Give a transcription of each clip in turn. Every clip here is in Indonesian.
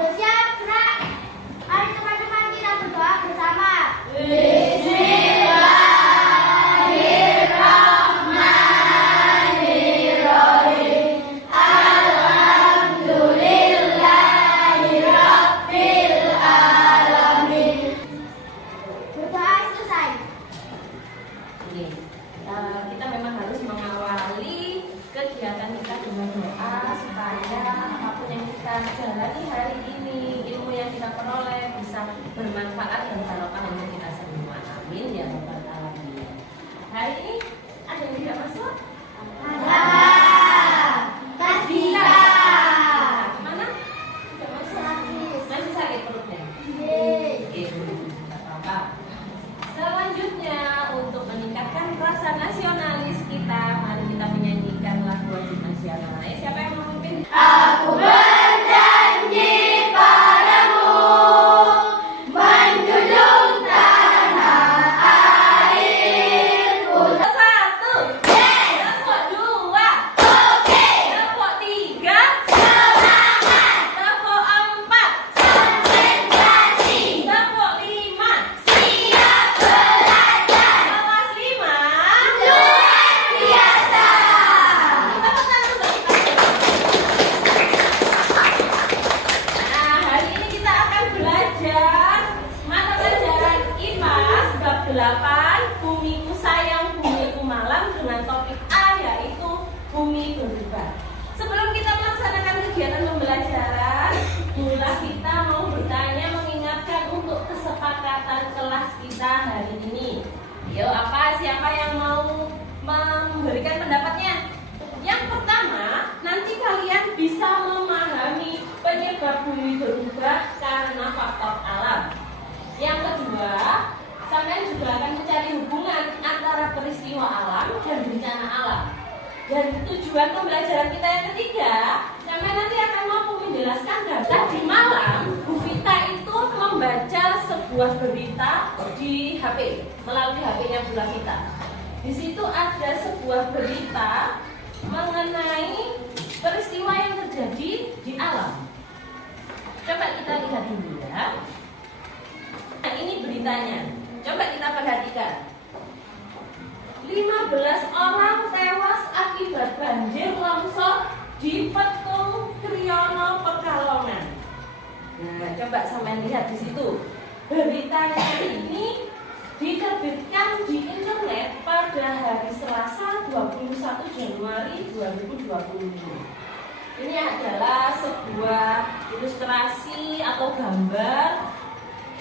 Sudah siap, gerak. Mari teman-teman kita berdoa bersama. Berdoa selesai. Kita memang harus mengawali kegiatan kita dengan doa supaya apapun yang kita jalani hari ini, ilmu yang kita peroleh bisa bermanfaat dan barokah untuk kita semua. Amin ya rabbal alamin. Hari ini ada yang tidak masuk? Ada. Tasbih. Gimana? Tidak masuk? Masih sakit perutnya? Tidak apa-apa. Selanjutnya, untuk meningkatkan rasa nasionalis kita, mari kita menyanyikan lagu wajib nasional. Siapa yang mau memimpin? Aku berjanji padamu menjunjung tanah airku. Satu, tepuk dua, tepuk tiga, tepuk empat, Konsentrasi, tepuk lima, siap belajar, kelas lima. luar biasa. Tepuk tangan untuk kita. Nah, hari ini kita akan belajar mata pelajaran IPA bab 8, Bumiku Sayang, Bumiku Malam, dengan topik A yaitu bumi berubah. Sebelum kita melaksanakan kegiatan pembelajaran, mula kita mau bertanya mengingatkan untuk kesepakatan kelas kita hari ini. Yuk, siapa yang mau memberikan pendapatnya? Yang pertama, nanti kalian bisa memahami penyebab bumi berubah karena faktor alam. Yang kedua, kalian juga akan mencari hubungan antara peristiwa alam dan bencana alam. Dan tujuan pembelajaran kita yang ketiga, kalian nanti akan mampu menjelaskan data di malam. Bu Vita itu membaca sebuah berita di HP melalui HP-nya Bu Vita. Di situ ada sebuah berita mengenai peristiwa yang terjadi di alam. Coba kita lihat dulu ya. Nah, ini beritanya. Coba kita perhatikan. 15 orang tewas akibat banjir longsor di Petung Kriyono, Pekalongan. Nah, coba sampai lihat di situ. Beritanya ini diterbitkan di internet pada hari Selasa 21 Januari 2020. Ini adalah sebuah ilustrasi atau gambar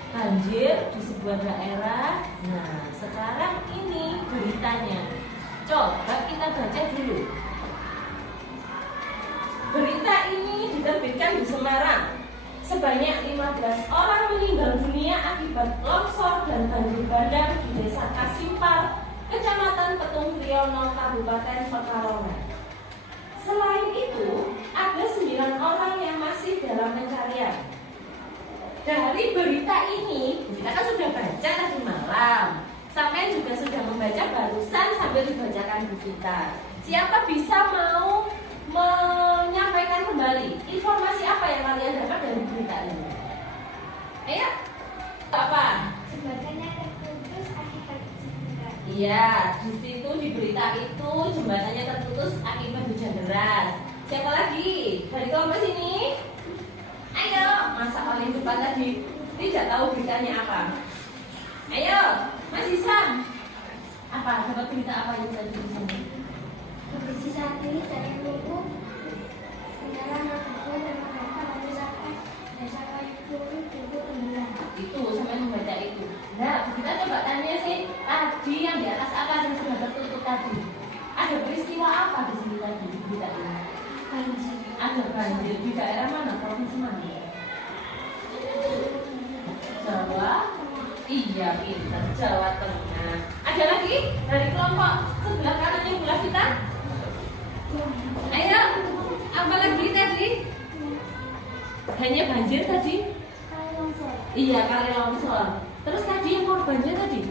banjir di sebuah daerah. Nah, sekarang ini beritanya. Coba kita baca dulu. Berita ini diterbitkan di Semarang. Sebanyak 15 orang meninggal dunia akibat longsor dan banjir bandang di Desa Kasimpar, Kecamatan Petung Kriyono, Kabupaten Pekalongan. Selain itu, ada 9 orang yang masih dalam pencarian. Dari berita ini, kita kan sudah baca tadi malam. Sampai juga sudah membaca barusan sambil dibacakan Bu Vita. Siapa bisa mau menyampaikan kembali informasi apa yang kalian dapat dari berita ini? Ayo, apa? Jembatannya terputus akibat hujan. Iya, di situ di berita itu jembatannya terputus akibat hujan deras. Siapa lagi? Dari kelompok sini? Ayo, masa paling cepat tadi tidak tahu beritanya apa? Ayo, Mas Isam. Apa? Dapat berita apa yang tadi di sini? Kondisi saat ini dari lumpuh kendaraan ataupun yang mendapat lanjut sampai desa kayu turun pintu tenggelam. Itu sampai membaca itu. Nah, kita coba tanya sih tadi yang di atas apa yang sudah tertutup tadi? Ada peristiwa apa di sini tadi di berita ini? Banjir. Ada banjir di daerah mana? Provinsi mana? Jawa. Iya, pintar. Jawa Tengah. Ada lagi dari kelompok sebelah kanannya Bu Vita? Ayo, apa lagi tadi? Hanya banjir tadi? Kali longsor. Iya, kali longsor. Terus tadi yang korbannya tadi?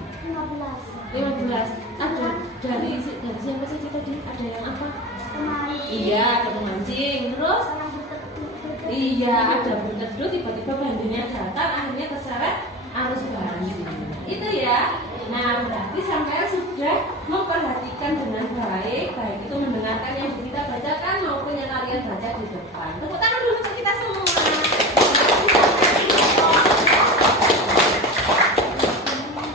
15. Ada dari siapa sih tadi? Ada yang apa? Kemarin. Iya, ada pemancing. Terus? Iya, ada berteduh Nah, berarti sampai sudah memperhatikan dengan baik, baik itu mendengarkan yang kita bacakan maupun yang kalian baca di depan. Tepuk tangan dulu untuk kita semua.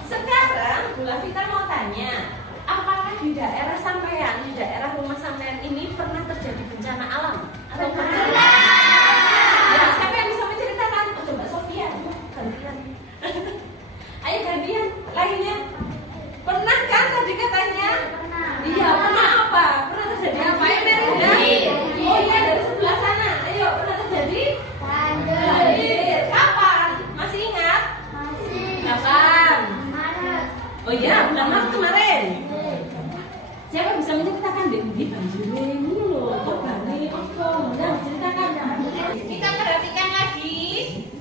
Sekarang Bu Lavita mau tanya, apakah di daerah sampean, di daerah rumah sampean ini pernah terjadi bencana alam? Atau pernah? Ya, siapa yang bisa menceritakan? Oh, coba Sofia, gantian. Ayo gantian, lainnya. Pernah kan tadi katanya? Pernah. Iya, pernah apa? Pernah terjadi apa? Ayo Merinda. Oh iya, dari sebelah sana. Ayo, pernah terjadi? Banjir. Kapan? Masih ingat? Masih. Kapan? Maret. Oh iya, bulan Maret kemarin. Siapa bisa menceritakan deh? Di banjir ini loh. Kok banjir? Nah, ceritakan. Kita perhatikan lagi.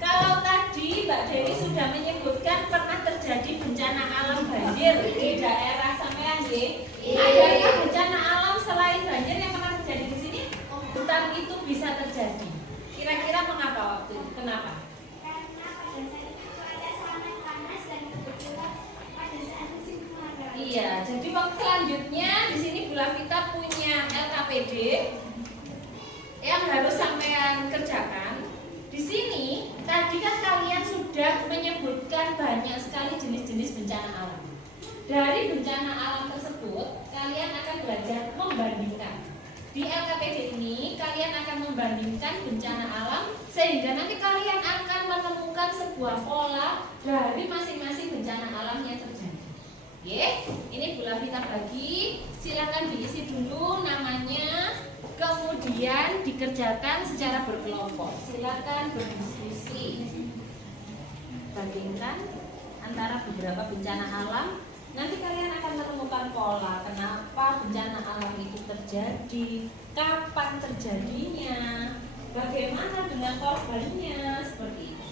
Kalau tadi Mbak Dewi sudah menyebutkan pernah terjadi bencana alam banjir di daerah sampean nggih. Adakah bencana alam selain banjir yang pernah terjadi di sini? Hutan itu bisa terjadi. Kira-kira mengapa waktu itu? Kenapa? Karena pada saat itu ada sangat panas dan kebetulan pada saat musim kemarau. Iya, jadi waktu selanjutnya di sini Bu Lavita punya LKPD yang harus sampean kerjakan. Di sini tadi kan kalian sudah menyebutkan banyak sekali jenis-jenis bencana alam. Dari bencana alam tersebut, kalian akan belajar membandingkan. Di LKPD ini, kalian akan membandingkan bencana alam sehingga nanti kalian akan menemukan sebuah pola dari masing-masing bencana alam yang terjadi. Oke, ini Bu Lavita bagi. Silakan diisi dulu namanya, kemudian dikerjakan secara berkelompok. Silakan berdiskusi. Bandingkan antara beberapa bencana alam. Nanti kalian akan menemukan pola kenapa bencana alam itu terjadi, kapan terjadinya, bagaimana dengan korbannya, seperti itu.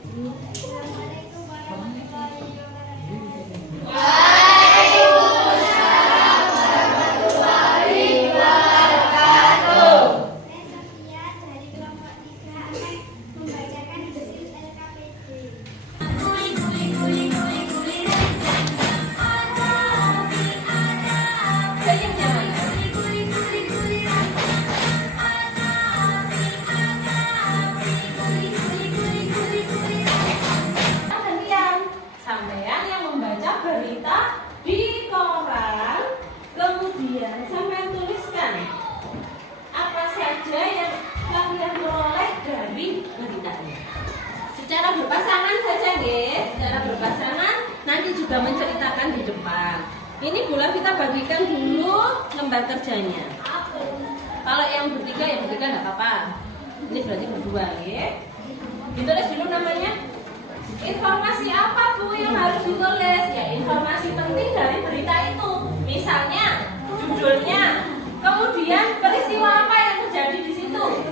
Assalamualaikum warahmatullahi wabarakatuh. Waalaikumsalam warahmatullahi wabarakatuh. Saya Sofia dari kelompok 3 akan membacakan hasil LKPD. Senyumnya mana? Gantian. Sampean yang membaca berita di koran, kemudian sampean tuliskan apa saja yang kalian peroleh dari beritanya. Secara berpasangan saja, guys. Secara berpasangan nanti juga menceritakan di depan. Ini Bu Lavita bagikan dulu lembar kerjanya. Kalau yang bertiga nggak apa-apa. Ini berarti berdua, ya. Ditulis dulu namanya. Informasi apa Bu yang harus ditulis? Ya, informasi penting dari berita itu. Misalnya judulnya, kemudian peristiwa apa yang terjadi di situ,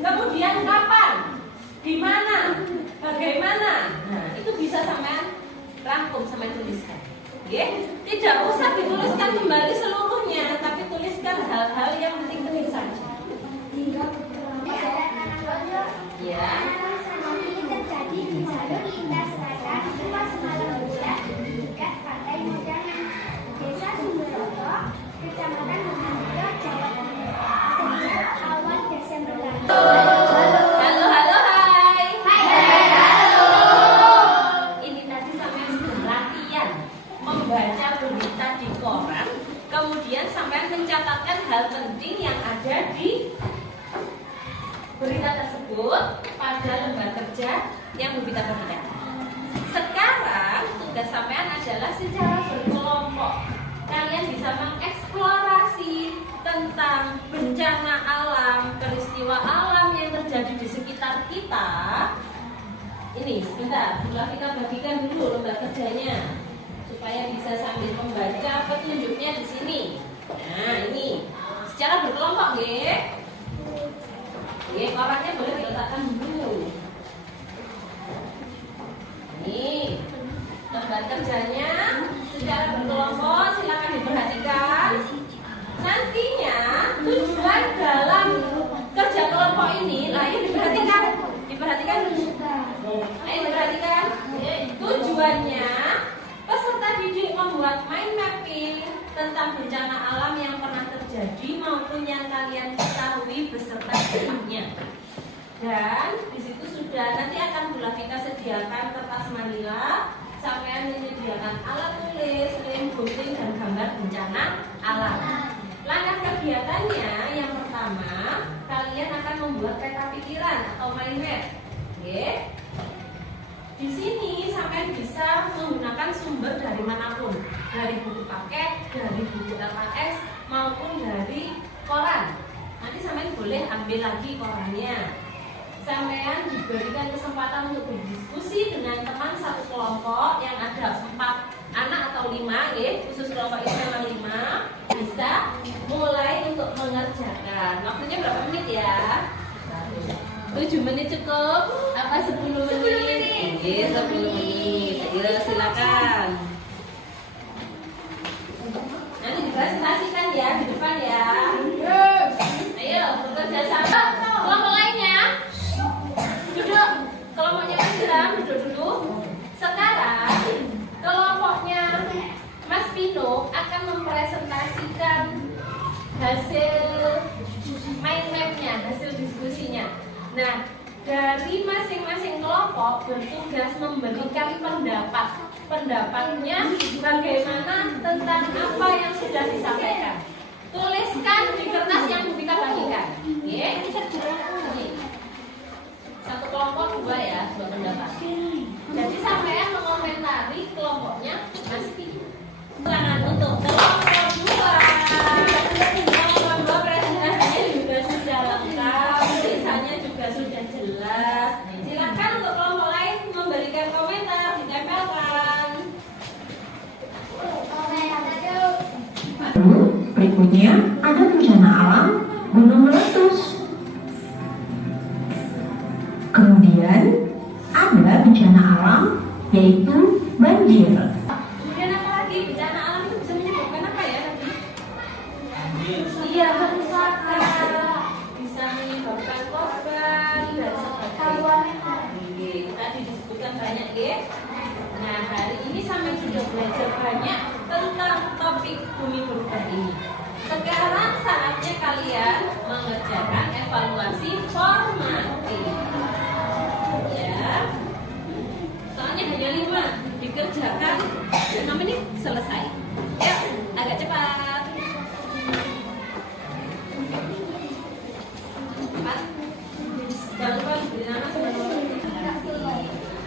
kemudian kapan, di mana, bagaimana. Nah, itu bisa sampean rangkum, sampean tuliskan. Oke? Tidak usah dituliskan kembali seluruhnya, tapi tuliskan hal-hal yang penting-penting saja. Hingga beberapa Ya. ini terjadi di jalur lintas selatan ruas Malanggulat dekat Pantai Mojangan, Desa Sumberoto, Kecamatan Mojokerto, Jawa Timur, sejak awal Desember lalu. Halo, hai. Halo. Ini tadi sampai sudah latihan membaca berita di koran, kemudian sampai mencatatkan hal penting yang ada di berita tersebut pada lembar kerja yang Bu Lavita bagikan. Sekarang tugas sampean adalah secara berkelompok. Kalian bisa mengeksplorasi tentang bencana alam, peristiwa alam yang terjadi di sekitar kita. Ini sebentar, Bu Lavita bagikan dulu lembar kerjanya supaya bisa sambil membaca petunjuknya di sini. Nah, ini secara berkelompok, nggih. Oke, korannya boleh diletakkan dulu. Ini lembar kerjanya secara berkelompok, silakan diperhatikan. Nantinya tujuan dalam kerja kelompok ini, ayo diperhatikan dulu. Ayo diperhatikan. Tujuannya tentang bencana alam yang pernah terjadi maupun yang kalian ketahui beserta timnya. Dan di situ sudah nanti akan Bu Lafita sediakan kertas manila, sampean menyediakan alat tulis, lem, gunting, dan gambar bencana alam. Langkah kegiatannya yang pertama, kalian akan membuat peta pikiran atau mind map. Oke. Di sini sampean bisa menggunakan sumber dari manapun, dari buku paket, dari buku LKS, maupun dari koran. Nanti sampean boleh ambil lagi korannya. Sampean diberikan kesempatan untuk berdiskusi dengan teman satu kelompok yang ada 4 anak atau 5, ya, khusus kelompok ini memang 5. Bisa mulai untuk mengerjakan. Waktunya berapa menit ya? 7 menit cukup? Apa 10 menit? Oke, 10 menit. Ayo silakan. Nanti dipresentasikan ya di depan ya. Ayo bekerja sama. Kelompok lainnya duduk. Kelompoknya Mas Gilang duduk dulu. Sekarang kelompoknya Mas Pino akan mempresentasikan hasil mind map-nya, hasil diskusinya. Nah, dari masing-masing kelompok bertugas memberikan pendapat. Pendapatnya bagaimana tentang apa yang sudah disampaikan. Tuliskan di kertas yang kita bagikan. Oke? Satu kelompok 2 ya, 2 pendapat. Jadi sampean mengomentari kelompoknya Mas Pino. Silakan untuk kelompok 2. Kelompok 2 presentasinya juga sudah lengkap, tulisannya juga sudah jelas. Silakan untuk kelompok lain memberikan komentar, ditempelkan. Berikutnya ada bencana alam gunung meletus. Kemudian ada bencana alam yaitu banjir. Kemudian apa lagi? Bencana alam itu bisa menyebabkan apa ya tadi? Iya, kerusakan. Bisa menyebabkan korban dan sebagainya. Tadi disebutkan banyak ya. Nah, hari ini sampai sudah belajar banyak tentang topik bumi berubah ini. Sekarang saatnya kalian mengerjakan evaluasi formatif. Ya. Soalnya hanya 5 dikerjakan 6 menit selesai. Ya, agak cepat. Cepat. Jangan lupa beri nama sebelum.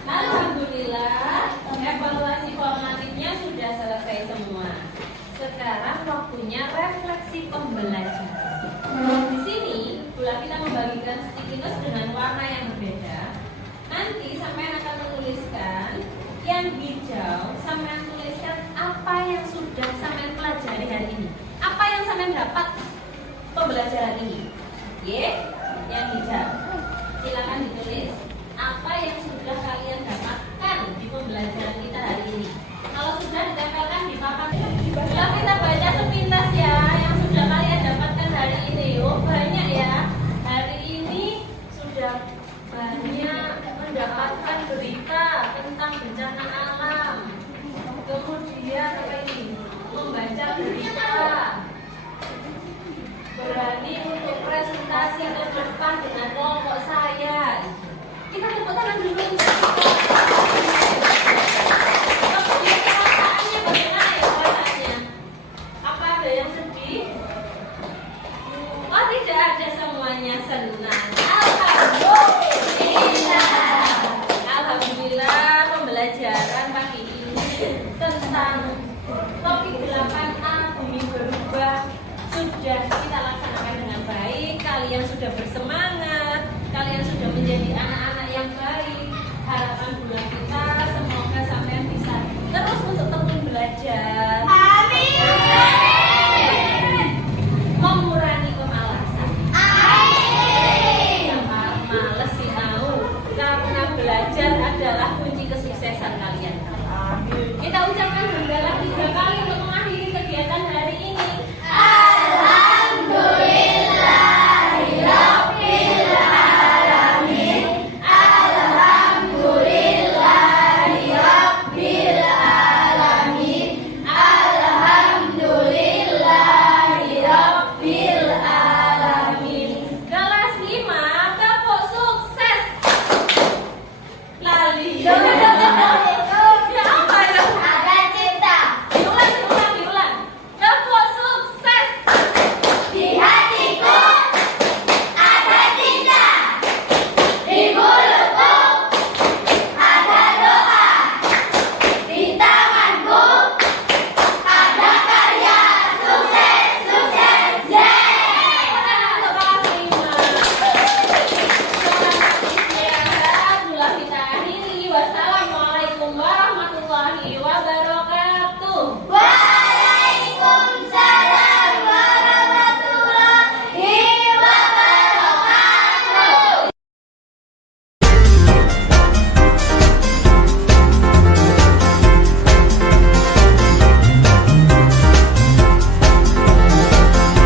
Alhamdulillah, evaluasi formatifnya sudah selesai semua. Sekarang waktunya refleksi pembelajaran. Di sini, Bu Lafita membagikan sticky notes dengan warna yang berbeda. Nanti sampean akan menuliskan yang hijau, sampean tuliskan apa yang sudah sampean pelajari hari ini. Apa yang sampean dapat pembelajaran ini. Yang hijau. Silakan ditulis apa yang sudah kalian dapatkan di pembelajaran kita hari ini. Kalau sudah ditempelkan di papan. Bila kita baca sepintas ya yang sudah kalian dapatkan hari ini. Oh banyak ya. Hari ini sudah banyak mendapatkan berita tentang bencana alam. Kemudian apa ini? Membaca berita. Berani untuk presentasi ke depan dengan kelompok saya.